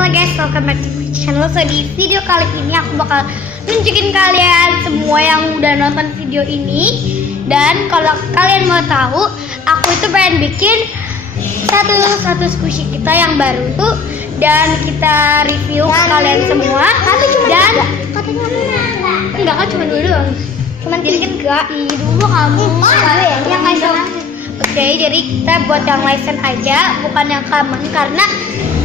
Halo guys, welcome back to my channel. So di video kali ini aku bakal nunjukin kalian semua yang udah nonton video ini. Dan kalau kalian mau tahu, aku itu pengen bikin satu squishy kita yang baru tuh, dan kita review ke kalian semua. Tapi cuma dan katanya enggak kan cuma dulu doang. Cuman Jadi kan enggak dulu kamu. Yang license. Oke, jadi kita buat yang license aja, bukan yang common, karena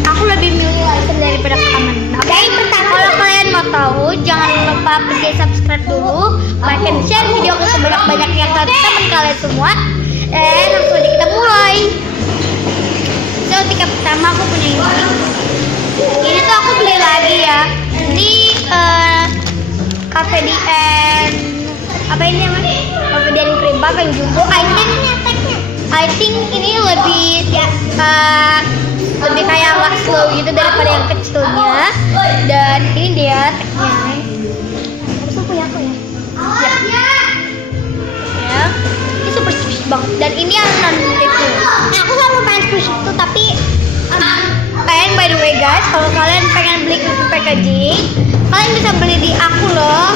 aku lebih milih license daripada common. Oke, kalau kalian mau tahu, jangan lupa pergi subscribe dulu, like and share video ke sebanyak-banyaknya ke teman kalian semua. Dan langsung aja kita mulai. So, tiket pertama aku punya ini. Ini tuh aku beli lagi ya. Ini Cafe Dien, apa ini namanya? Cafe Dien Cream Puff yang jumbo. I think ini lebih lebih kayak agak slow gitu daripada yang kecilnya. Dan ini dia tagnya. Harusnya punya aku ya. Ya, ini super squishy banget. Dan ini yang non itu. Nah, aku selalu pengen squishy itu, tapi By the way guys, kalau kalian pengen beli creepy packaging, kalian bisa beli di aku loh.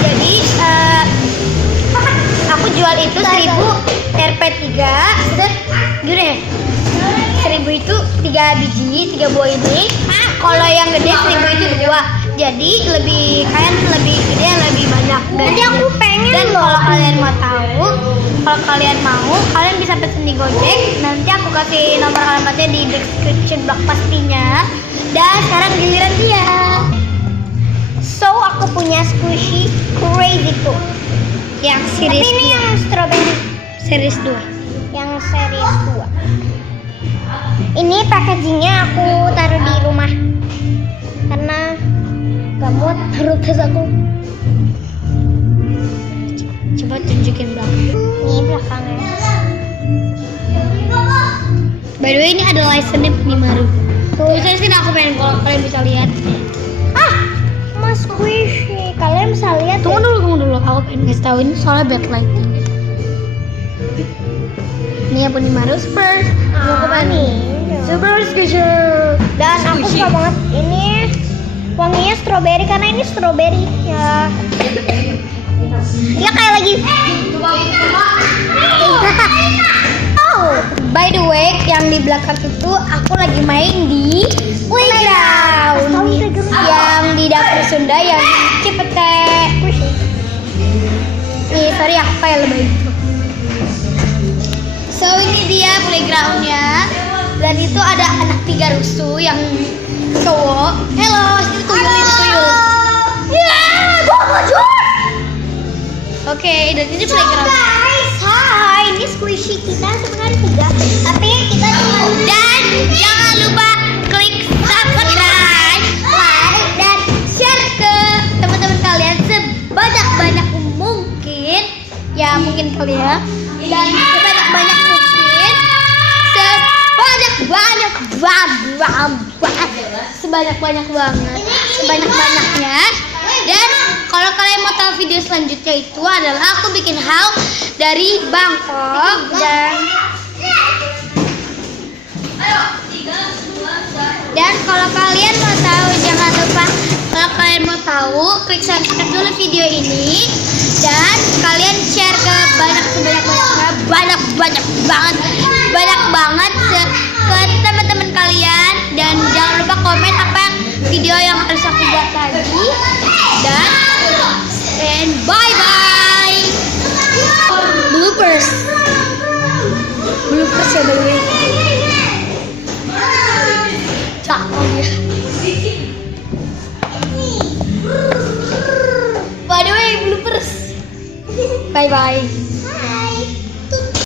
Jadi aku jual itu 1000 Rp3. Gini ya, 1000 itu 3 biji, 3 buah ini. Kalau yang gede 1000 itu 2. Jadi lebih kalian lebih gede, lebih banyak. nanti aku pengen Dan loh. kalau kalian mau tahu, kalau kalian mau, kalian bisa pesen di Gojek. Nanti aku kasih nomor alamatnya di description box pastinya. Dan sekarang giliran dia. So, aku punya squishy crazy tuh. Yang Tapi series ini yang strawberry, series 2. yang series 2. Ini packagingnya aku taruh di rumah karena gak muat taruh tas aku. Coba tunjukin belakang. Ini belakangnya. By the way, ini ada license-nya Penimaru. Terus sini aku pengen kalau kalian bisa lihat. Mas squishy, kalian bisa lihat ya? Tunggu dulu. Aku pengen kasih tahu ini soalnya backlighting. Ini yang Penimaru Super. Super squishy. Dan aku suka banget ini wanginya strawberry karena ini strawberry ya. Dia kayak lagi. Oh, By the way, yang di belakang itu aku lagi main di playground yang di dapur Sunda yang di Cipete. Nih, sorry aku kayak lebay itu. So ini dia playgroundnya, dan itu ada anak 3 rusuh yang cowok. Hello, itu tuyul. Ya, gua mujur. Oke, dan ini playground. Hai, ini squishy kita sebenarnya 3, tapi kita cuma. Dan jangan lupa klik subscribe, like, dan share ke teman-teman kalian sebanyak-banyak mungkin. Ya mungkin kali ya. Dan sebanyak-banyak mungkin. Sebanyak-banyak banget. Sebanyak-banyaknya. Dan kalau kalian mau tahu video selanjutnya itu adalah aku bikin haul dari Bangkok. Dan kalau kalian mau tahu, jangan lupa kalau kalian mau tahu klik subscribe dulu video ini, dan kalian share ke banyak banget ke teman-teman kalian. Dan jangan lupa komen apa video yang harus aku buat lagi. Dan bye bye. Bloopers ya by the way. Cakep ya. By the way, bloopers. Bye bye.